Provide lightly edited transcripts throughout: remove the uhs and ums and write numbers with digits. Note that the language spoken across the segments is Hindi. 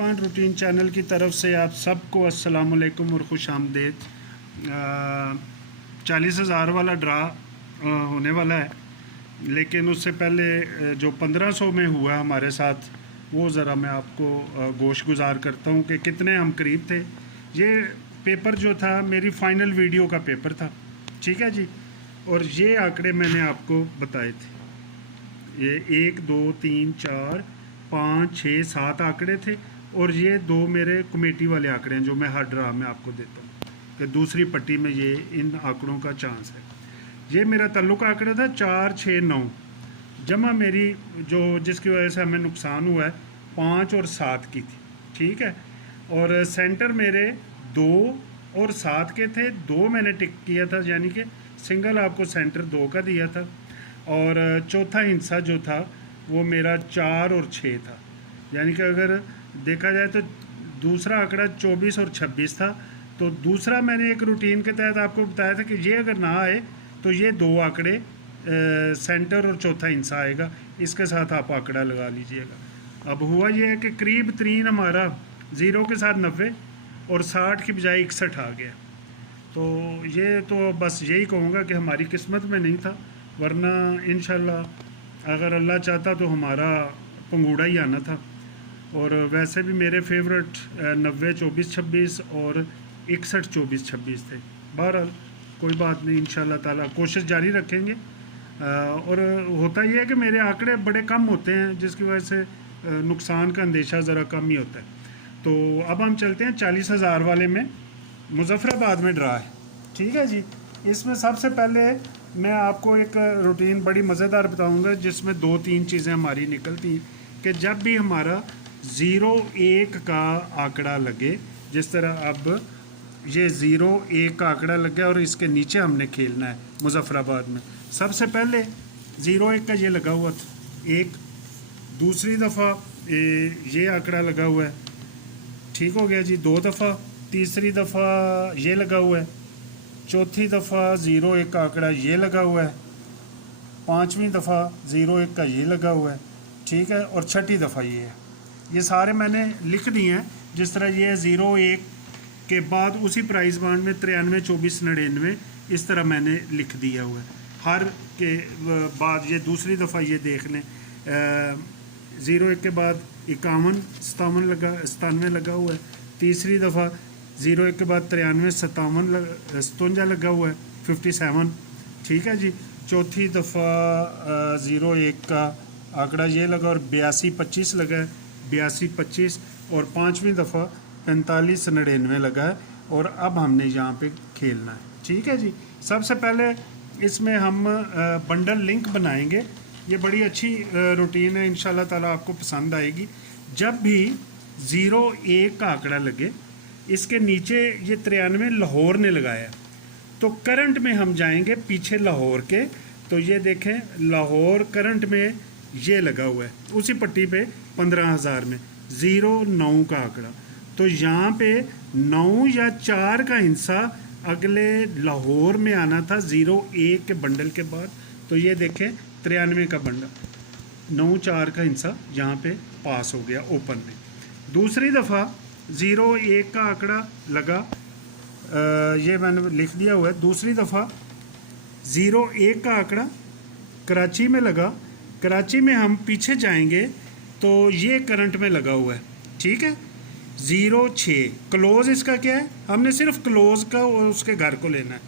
मेज़बान रूटीन चैनल की तरफ से आप सबको अस्सलाम वालेकुम और खुश आमदेद। 40,000 वाला ड्रा होने वाला है, लेकिन उससे पहले जो 1500 में हुआ हमारे साथ वो ज़रा मैं आपको गोश गुजार करता हूँ कि कितने हम करीब थे। ये पेपर जो था मेरी फ़ाइनल वीडियो का पेपर था, ठीक है जी। और ये आंकड़े मैंने आपको बताए थे, ये 1 2 3 4 5 6 7 आंकड़े थे, और ये दो मेरे कमेटी वाले आंकड़े हैं जो मैं हर ड्रा में आपको देता हूँ कि दूसरी पट्टी में ये इन आंकड़ों का चांस है। ये मेरा ताल्लुक आंकड़ा था 4 6 9, जमा मेरी जो जिसकी वजह से हमें नुकसान हुआ है 5 और 7 की थी, ठीक है। और सेंटर मेरे 2 और 7 के थे, 2 मैंने टिक किया था, यानी कि सिंगल आपको सेंटर 2 का दिया था। और चौथा हिस्सा जो था वो मेरा 4 और 6 था, यानी कि अगर देखा जाए तो दूसरा आंकड़ा 24 और 26 था। तो दूसरा मैंने एक रूटीन के तहत आपको बताया था कि ये अगर ना आए तो ये दो आंकड़े सेंटर और चौथा हिस्सा आएगा, इसके साथ आप आंकड़ा लगा लीजिएगा। अब हुआ ये है कि करीब तरीन हमारा 0 के साथ 90 और 60 की बजाय 61 आ गया। तो ये तो बस यही कहूँगा कि हमारी किस्मत में नहीं था, वरना इंशाल्लाह अगर अल्लाह चाहता तो हमारा पंगूड़ा ही आना था। और वैसे भी मेरे फेवरेट 90 24 26 और 61 24 26 थे। बहरहाल कोई बात नहीं, इंशाल्लाह ताला कोशिश जारी रखेंगे। और होता यह है कि मेरे आंकड़े बड़े कम होते हैं, जिसकी वजह से नुकसान का अंदेशा ज़रा कम ही होता है। तो अब हम चलते हैं 40,000 वाले में। मुजफ्फराबाद में ड्रा है, ठीक है जी। इसमें सबसे पहले मैं आपको एक रूटीन बड़ी मज़ेदार बताऊंगा, जिसमें 2-3 चीज़ें हमारी निकलती हैं कि जब भी हमारा 0-1 का आंकड़ा लगे, जिस तरह अब ये 0-1 का आंकड़ा लग गया और इसके नीचे हमने खेलना है मुजफ्फराबाद में। सबसे पहले 0-1 का ये लगा हुआ था एक, दूसरी दफ़ा ये आंकड़ा लगा हुआ है, ठीक हो गया जी 2 दफ़ा, तीसरी दफ़ा ये लगा हुआ है, चौथी दफ़ा 0-1 का आंकड़ा ये लगा हुआ है, पाँचवीं दफ़ा 0-1 का ये लगा हुआ है, ठीक है, और छठी दफ़ा ये है। ये सारे मैंने लिख दिए हैं। जिस तरह ये 0-1 के बाद उसी प्राइस बांड में 93 24 99 इस तरह मैंने लिख दिया हुआ है। हर के बाद ये दूसरी दफ़ा ये देख लें, 0-1 के बाद 51 97 लगा हुआ है, तीसरी दफ़ा 0-1 के बाद 93 57 लगा हुआ है 57, ठीक है जी। चौथी दफ़ा 0-1 का आंकड़ा ये लगा और 82 25 लगा है, 82 25, और पाँचवीं दफ़ा 45 99 लगा है। और अब हमने यहाँ पे खेलना है, ठीक है जी। सबसे पहले इसमें हम बंडल लिंक बनाएंगे। ये बड़ी अच्छी रूटीन है, इंशाल्लाह ताला आपको पसंद आएगी। जब भी 0-1 का आंकड़ा लगे, इसके नीचे ये 93 लाहौर ने लगाया, तो करंट में हम जाएंगे पीछे लाहौर के। तो ये देखें लाहौर करंट में ये लगा हुआ है उसी पट्टी पे 15,000 में 0-9 का आंकड़ा। तो यहाँ पे 9 या 4 का हिस्सा अगले लाहौर में आना था 0-1 के बंडल के बाद। तो ये देखें 93 का बंडल 9-4 का हिस्सा यहाँ पे पास हो गया ओपन में। दूसरी दफ़ा 0-1 का आंकड़ा लगा, ये मैंने लिख दिया हुआ है। दूसरी दफ़ा 0-1 का आंकड़ा कराची में लगा, कराची में हम पीछे जाएंगे तो ये करंट में लगा हुआ है, ठीक है। 0-6 क्लोज इसका क्या है, हमने सिर्फ क्लोज का और उसके घर को लेना है।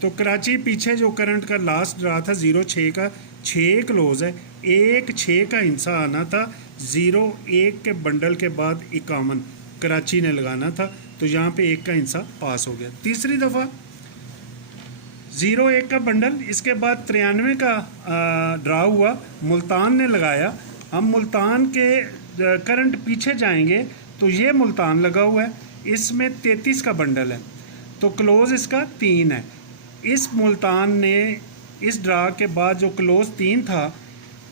तो कराची पीछे जो करंट का लास्ट रहा था 0-6 का, 6 क्लोज है, 1-6 का हिस्सा आना था 0-1 के बंडल के बाद 51 कराची ने लगाना था। तो यहाँ पे 1 का हिस्सा पास हो गया। तीसरी दफ़ा 0-1 का बंडल, इसके बाद 93 का ड्रा हुआ, मुल्तान ने लगाया। हम मुल्तान के करंट पीछे जाएंगे तो ये मुल्तान लगा हुआ है, इसमें 33 का बंडल है, तो क्लोज इसका 3 है। इस मुल्तान ने इस ड्रा के बाद जो क्लोज 3 था,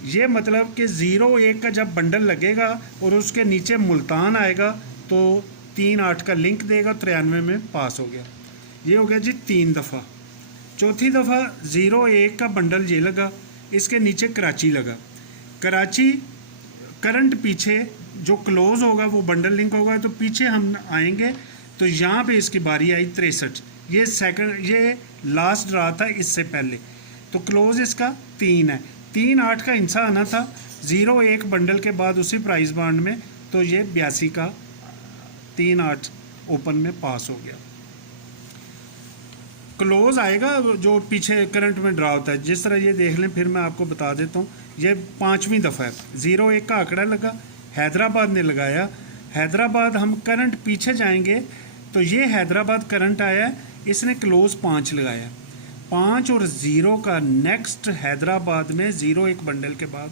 ये मतलब कि 0-1 का जब बंडल लगेगा और उसके नीचे मुल्तान आएगा तो 3-8 का लिंक देगा, 93 में पास हो गया। ये हो गया जी 3 दफ़ा। चौथी दफ़ा 0-1 का बंडल ये लगा, इसके नीचे कराची लगा, कराची करंट पीछे जो क्लोज होगा वो बंडल लिंक होगा, तो पीछे हम आएंगे तो यहाँ पे इसकी बारी आई 63। ये सेकंड, ये लास्ट ड्रा था इससे पहले, तो क्लोज इसका 3 है। 3 8 का हिस्सा आना था, 0 1 बंडल के बाद उसी प्राइस बांड में, तो ये 82 का 3 8 ओपन में पास हो गया। क्लोज आएगा जो पीछे करंट में ड्रा होता है, जिस तरह ये देख लें, फिर मैं आपको बता देता हूँ। ये 5वीं दफ़ा है, 0 1 का आंकड़ा लगा, हैदराबाद ने लगाया। हैदराबाद, हम करंट पीछे जाएंगे तो ये हैदराबाद करंट आया, इसने क्लोज 5 लगाया। 5 और 0 का नेक्स्ट हैदराबाद में 0 1 बंडल के बाद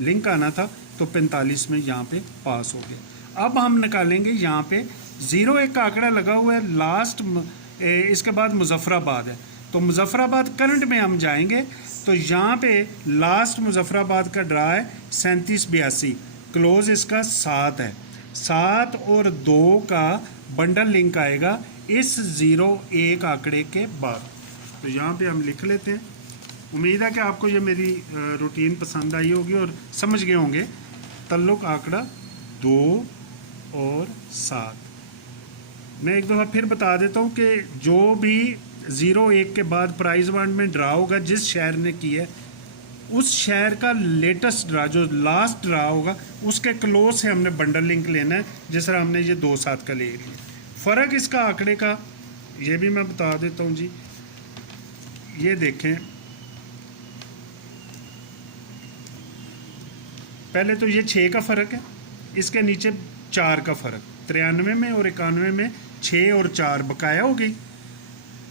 लिंक आना था, तो 45 में यहाँ पे पास हो गया। अब हम निकालेंगे यहाँ पे 0 1 का आंकड़ा लगा हुआ है, लास्ट इसके बाद मुजफ्फराबाद है, तो मुजफ्फराबाद करंट में हम जाएंगे तो यहाँ पे लास्ट मुजफ्फराबाद का ड्रा है 37 82, क्लोज इसका 7 है। 7 और 2 का बंडल लिंक आएगा इस 0 1 आंकड़े के बाद, तो यहाँ पे हम लिख लेते हैं। उम्मीद है कि आपको ये मेरी रूटीन पसंद आई होगी और समझ गए होंगे। तल्लुक आंकड़ा 2 और 7। मैं एक दफ़ा फिर बता देता हूँ कि जो भी 0 1 के बाद प्राइस बांड में ड्रा होगा, जिस शहर ने किया है उस शहर का लेटेस्ट ड्रा, जो लास्ट ड्रा होगा, उसके क्लोज से हमने बंडल लिंक लेना है, जिस तरह हमने ये 2 7 का ले लिया। फ़र्क इसका आंकड़े का ये भी मैं बता देता हूँ जी। ये देखें, पहले तो ये 6 का फ़र्क है, इसके नीचे 4 का फ़र्क, 93 में और 91 में 6 और 4 बकाया हो गई।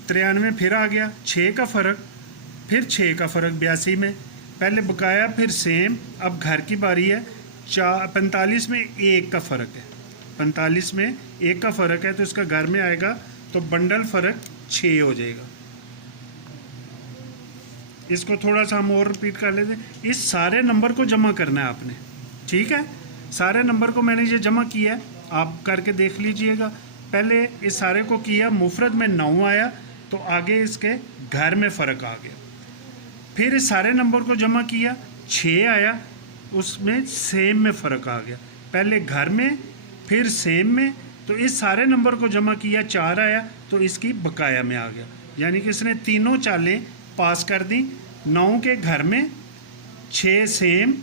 93 फिर आ गया, 6 का फ़र्क, फिर 6 का फ़र्क 82 में, पहले बकाया फिर सेम। अब घर की बारी है, 45 में 1 का फ़र्क है, 45 में 1 का फ़र्क है, तो इसका घर में आएगा तो बंडल फ़र्क 6 हो जाएगा। इसको थोड़ा सा हम और रिपीट कर लेते हैं। इस सारे नंबर को जमा करना है आपने, ठीक है। सारे नंबर को मैंने ये जमा किया है, आप करके देख लीजिएगा। पहले इस सारे को किया, मुफरद में 9 आया, तो आगे इसके घर में फ़र्क आ गया। फिर इस सारे नंबर को जमा किया, 6 आया, उसमें सेम में फ़र्क आ गया। पहले घर में फिर सेम में, तो इस सारे नंबर को जमा किया, 4 आया, तो इसकी बकाया में आ गया। यानी कि इसने तीनों चालें पास कर दी। 9 के घर में, 6 सेम,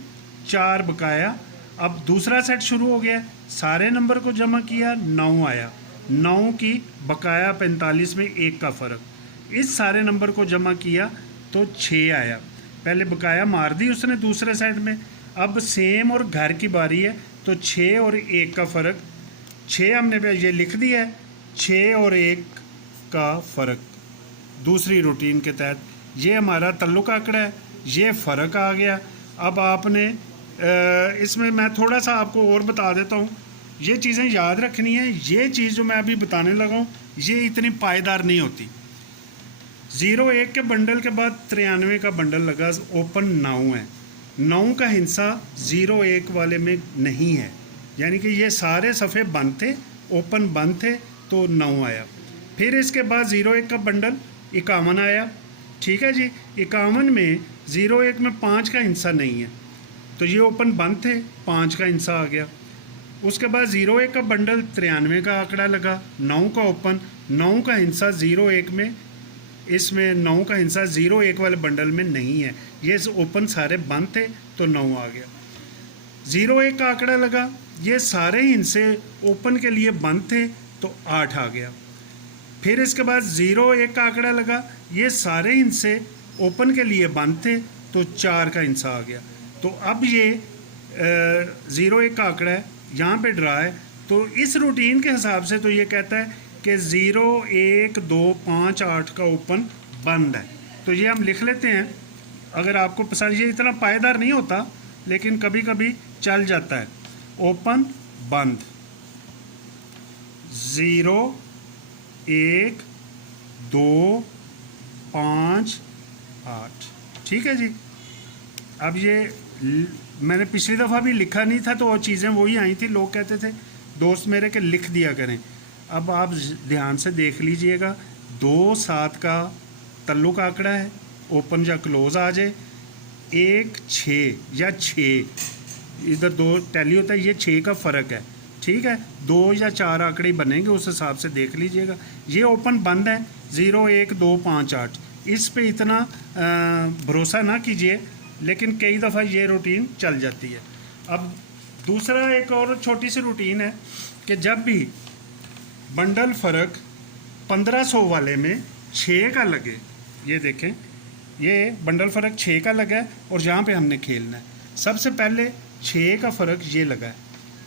4 बकाया। अब दूसरा सेट शुरू हो गया, सारे नंबर को जमा किया, 9 आया, 9 की बकाया 45 में 1 का फ़र्क। इस सारे नंबर को जमा किया तो 6 आया, पहले बकाया मार दी उसने दूसरे साइड में। अब सेम और घर की बारी है, तो 6 और 1 का फ़र्क, 6 हमने ये लिख दिया है, 6 और 1 का फ़र्क दूसरी रूटीन के तहत। ये हमारा तल्लुक आंकड़ा है, ये फ़र्क आ गया। अब आपने इसमें मैं थोड़ा सा आपको और बता देता हूँ, ये चीज़ें याद रखनी है। ये चीज़ जो मैं अभी बताने लगा हूँ, ये इतनी पायदार नहीं होती। 0 1 के बंडल के बाद 93 का बंडल लगा, ओपन 9 है, 9 का हिस्सा 0 1 वाले में नहीं है, यानी कि ये सारे सफ़े बंद थे, ओपन बंद थे, तो 9 आया। फिर इसके बाद 0 1 का बंडल 51 आया, ठीक है जी। 51 में 0 1 में 5 का हिस्सा नहीं है, तो ये ओपन बंद थे, 5 का हिस्सा आ गया। उसके बाद 0 1 का बंडल 93 का आंकड़ा लगा, 9 का ओपन, 9 का हिस्सा 0 1 में, इसमें 9 का हिस्सा 0 1 वाले बंडल में नहीं है, ये ओपन सारे बंद थे, तो 9 आ गया। 0 1 का आंकड़ा लगा, ये सारे हिस्से ओपन के लिए बंद थे, तो 8 आ गया। फिर इसके बाद 0 1 का आंकड़ा लगा, ये सारे हिस्से ओपन के लिए बंद थे, तो 4 का हिस्सा आ गया। तो अब ये 0 1 का आंकड़ा है, यहाँ पे ड्रा है, तो इस रूटीन के हिसाब से तो ये कहता है कि 0 1 2 5 8 का ओपन बंद है। तो ये हम लिख लेते हैं, अगर आपको पसंद, ये इतना पायदार नहीं होता लेकिन कभी कभी चल जाता है। ओपन बंद, 0 1 2 5 8, ठीक है जी। अब ये मैंने पिछली दफ़ा भी लिखा नहीं था, तो वो चीज़ें वही आई थी, लोग कहते थे दोस्त मेरे के लिख दिया करें। अब आप ध्यान से देख लीजिएगा, 2 7 का तल्लुक आंकड़ा है, ओपन या क्लोज आ जाए, 1 6 या 6 इधर 2 टैली होता है, ये 6 का फ़र्क है, ठीक है। 2 या 4 आंकड़े बनेंगे, उस हिसाब से देख लीजिएगा। ये ओपन बंद है 0 1 2 5 8, इस पे इतना भरोसा ना कीजिए, लेकिन कई दफ़ा ये रूटीन चल जाती है। अब दूसरा एक और छोटी सी रूटीन है कि जब भी बंडल फ़र्क 1500 वाले में 6 का लगे, ये देखें ये बंडल फ़र्क 6 का लगा है और यहाँ पे हमने खेलना है। सबसे पहले 6 का फ़र्क ये लगा है,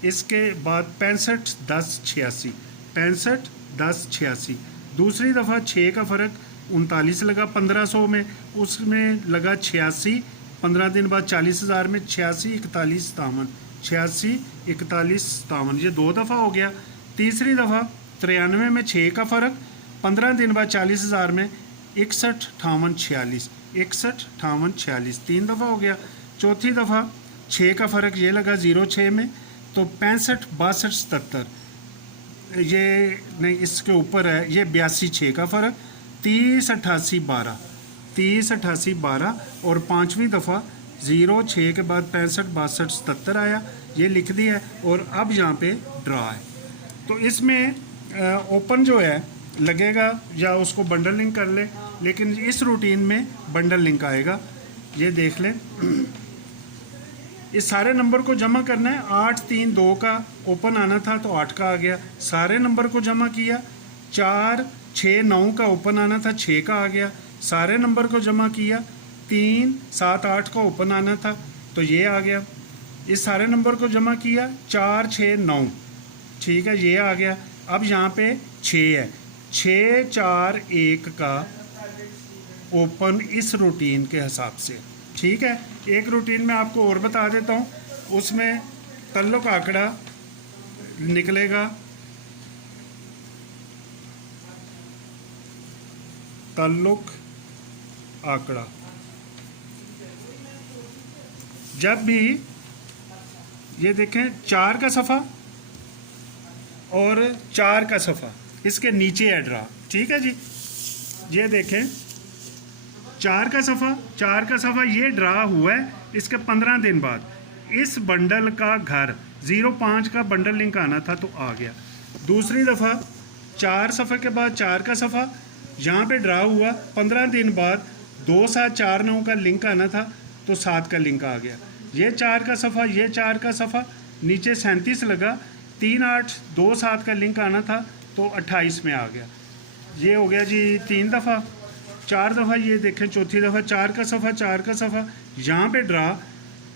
इसके बाद 65 10 86, 65 10 86। दूसरी दफ़ा 6 का फ़र्क 39 लगा 1500 में, उसमें लगा 86, 15 दिन बाद 40,000 में 86 41 57, 86 41 57, ये 2 दफ़ा हो गया। तीसरी दफ़ा 93 में 6 का फ़र्क, 15 दिन बाद 40,000 में 61 58 46, 61 58 46, 3 दफ़ा हो गया। चौथी दफ़ा 6 का फ़र्क ये लगा 0 6 में, तो 65 62 77, ये नहीं इसके ऊपर है, ये 82 6 का फ़र्क, 30 88 12, 30 88 12, और पाँचवीं दफ़ा 0 6 के बाद 65 62 77 आया, ये लिख दिया है। और अब यहाँ पे ड्रा है, तो इसमें ओपन जो है लगेगा या उसको बंडल लिंक कर ले, लेकिन इस रूटीन में बंडल लिंक आएगा। ये देख लें, इस सारे नंबर को जमा करना है। 8 3 2 का ओपन आना था तो 8 का आ गया, सारे नंबर को जमा किया। 4 6 9 का ओपन आना था, 6 का आ गया, सारे नंबर को जमा किया। 3 7 8 का ओपन आना था तो ये आ गया, इस सारे नंबर को जमा किया। 4 6 9, ठीक है, ये आ गया। अब यहाँ पे 6 है, 6 4 1 का ओपन इस रूटीन के हिसाब से, ठीक है। एक रूटीन में आपको और बता देता हूँ, उसमें तल्लुक आंकड़ा निकलेगा, तल्लुक आंकड़ा जब भी ये देखें 4 का सफ़ा और 4 का सफ़ा इसके नीचे है ड्रा, ठीक है जी। ये देखें 4 का सफ़ा ये ड्रा हुआ है, इसके 15 दिन बाद इस बंडल का घर 05 का बंडल लिंक आना था तो आ गया। दूसरी दफ़ा 4 सफ़े के बाद 4 का सफ़ा यहाँ पे ड्रा हुआ, 15 दिन बाद 2 7 4 9 का लिंक आना था तो 7 का लिंक आ गया। ये 4 का सफ़ा, ये 4 का सफ़ा, नीचे 37 लगा, 3 8 2 7 का लिंक आना था तो 28 में आ गया। ये हो गया जी 3 दफ़ा। 4 दफ़ा ये देखें, चौथी दफ़ा 4 का सफ़ा, यहाँ पे ड्रा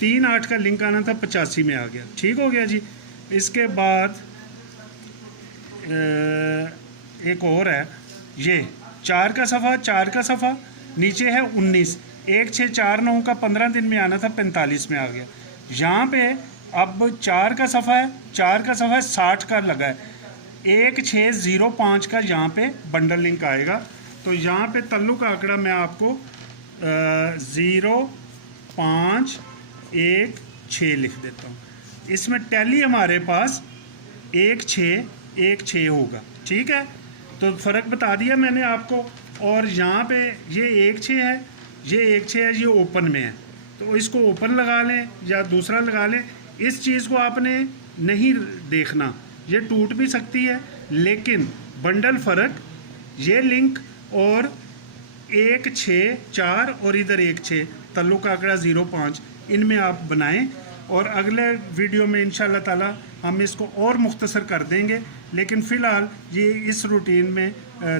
3 8 का लिंक आना था 85 में आ गया, ठीक हो गया जी। इसके बाद एक और है, ये 4 का सफ़ा, नीचे है 19, 1 6 4 9 का 15 दिन में आना था 45 में आ गया। यहाँ पे अब 4 का सफ़ा है, 60 का लगा है, 1 6 0 5 का यहाँ पे बंडल लिंक आएगा। तो यहाँ पे तल्लुक आंकड़ा मैं आपको 0 5 1 6 लिख देता हूँ। इसमें टैली हमारे पास 1 6 1 6 होगा, ठीक है। तो फ़र्क बता दिया मैंने आपको। और यहाँ पे ये 1 6 है, ये 1 6 है, ये ओपन में है, तो इसको ओपन लगा लें या दूसरा लगा लें। इस चीज़ को आपने नहीं देखना, ये टूट भी सकती है, लेकिन बंडल फ़र्क ये लिंक और 1 6 4 और इधर 1 6 तल्लुक आंकड़ा 0 5 इनमें आप बनाएं। और अगले वीडियो में इंशाल्लाह ताला हम इसको और मुख्तसर कर देंगे, लेकिन फ़िलहाल ये इस रूटीन में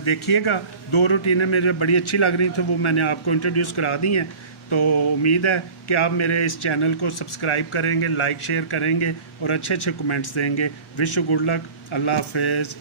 देखिएगा। 2 रूटीनें मुझे बड़ी अच्छी लग रही थी, वो मैंने आपको इंट्रोड्यूस करा दी हैं। तो उम्मीद है कि आप मेरे इस चैनल को सब्सक्राइब करेंगे, लाइक शेयर करेंगे और अच्छे अच्छे कमेंट्स देंगे। Wish you good luck. अल्लाह हाफ़िज़।